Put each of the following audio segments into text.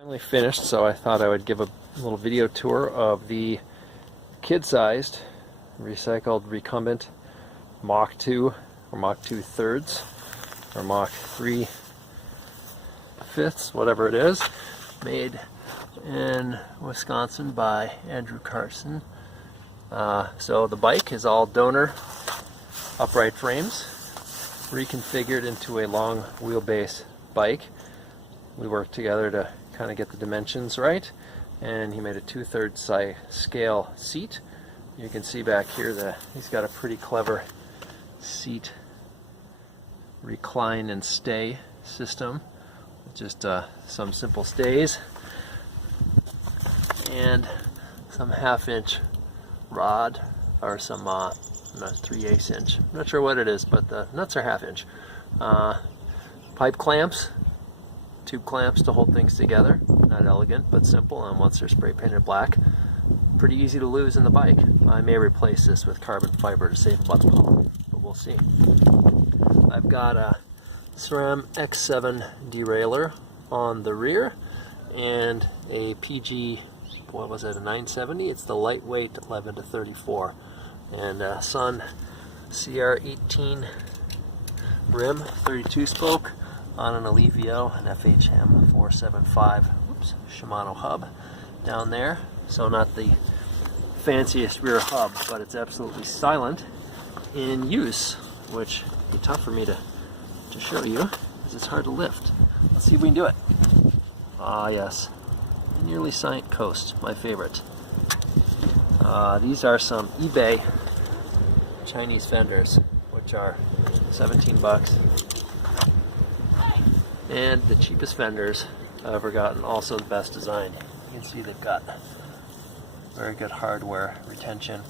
Finally finished, so I thought I would give a little video tour of the kid-sized recycled recumbent Mach 2 or Mach 2 thirds or Mach 3 fifths, whatever it is, made in Wisconsin by Andrew Carson. So the bike is all donor upright frames reconfigured into a long wheelbase bike. We worked together to kind of get the dimensions right, and he made a 2/3 scale seat. You can see back here that he's got a pretty clever seat recline and stay system with just some simple stays and some 1/2 inch rod, or some not 3/8 inch, I'm not sure what it is, but the nuts are 1/2 inch. Pipe clamps, tube clamps to hold things together. Not elegant, but simple, and once they're spray painted black, pretty easy to lose in the bike. I may replace this with carbon fiber to save about a pound, but we'll see. I've got a SRAM X7 derailleur on the rear and a PG, what was it, a 970? It's the lightweight 11 to 34. And Sun CR18 rim, 32 spoke on an Alivio, an FHM 475, oops, Shimano hub down there. So not the fanciest rear hub, but it's absolutely silent in use, which would be tough for me to show you because it's hard to lift. Let's see if we can do it. Ah, yes, nearly Silent Coast, my favorite. These are some eBay Chinese fenders, which are 17 bucks. And the cheapest fenders I've ever gotten, also the best design. You can see they've got very good hardware retention,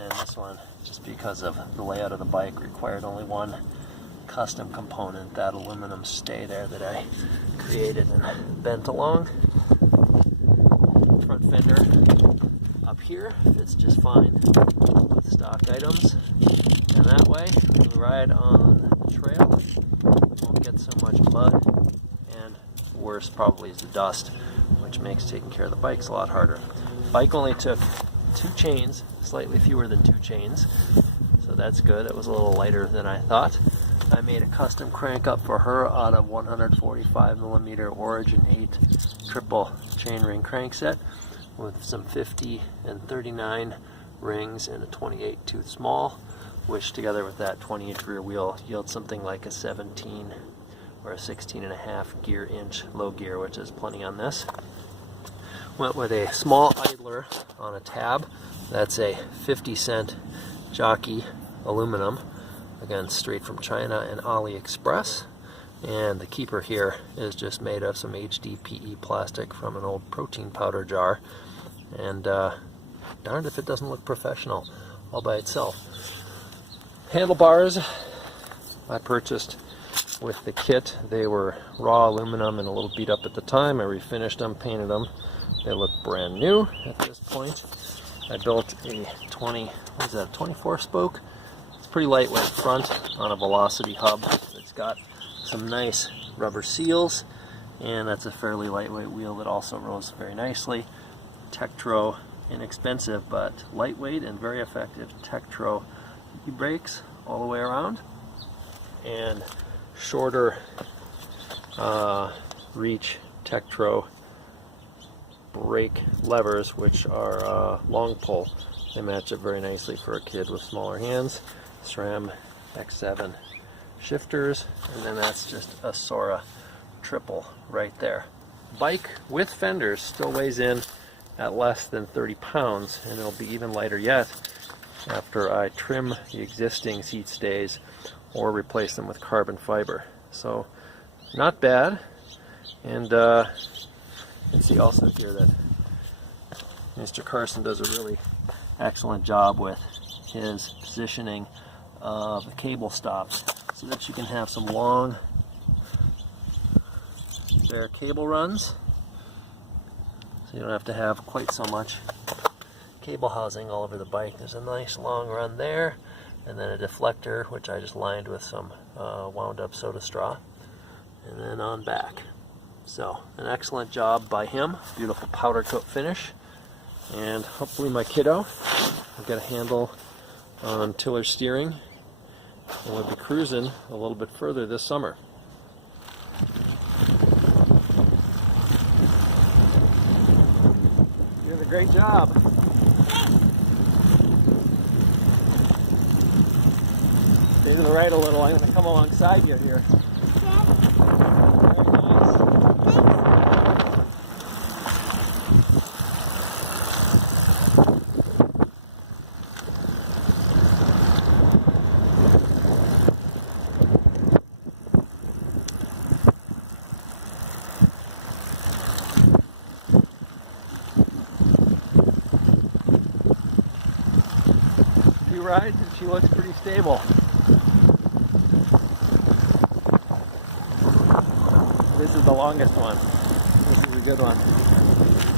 and this one, just because of the layout of the bike, required only one custom component, that aluminum stay there that I created and bent along. Front fender up here fits just fine with stock items, and that way when we ride on the trail we won't get so much mud, and worse probably is the dust, which makes taking care of the bikes a lot harder. The bike only took 2 chains, slightly fewer than 2 chains, so that's good. It was a little lighter than I thought. I made a custom crank up for her out of 145mm Origin 8 triple chainring crankset with some 50 and 39 rings and a 28 tooth small, which together with that 20-inch rear wheel yields something like a 17 or a 16.5 gear inch low gear, which is plenty on this. Went with a small idler on a tab. That's a 50-cent jockey aluminum, again straight from China and AliExpress. And the keeper here is just made of some HDPE plastic from an old protein powder jar. And darned if it doesn't look professional all by itself. Handlebars I purchased with the kit. They were raw aluminum and a little beat up at the time. I refinished them, painted them. They look brand new at this point. I built a 24 spoke. It's pretty lightweight front on a Velocity hub. It's got some nice rubber seals, and that's a fairly lightweight wheel that also rolls very nicely. Tektro, inexpensive but lightweight and very effective Tektro e-brakes all the way around, and shorter reach Tektro brake levers, which are long pull. They match up very nicely for a kid with smaller hands. SRAM X7 shifters, and then that's just a Sora triple right there. Bike with fenders still weighs in at less than 30 pounds, and it'll be even lighter yet after I trim the existing seat stays or replace them with carbon fiber. So not bad. And you can see also here that Mr. Carson does a really excellent job with his positioning of the cable stops so that you can have some long bare cable runs, so you don't have to have quite so much cable housing all over the bike. There's a nice long run there, and then a deflector, which I just lined with some wound up soda straw, and then on back. So, an excellent job by him. Beautiful powder coat finish. And hopefully my kiddo will get a handle on tiller steering, and we'll be cruising a little bit further this summer. You're doing a great job. Stay to the right a little. I'm going to come alongside you here. Rides and she looks pretty stable. This is the longest one. This is a good one.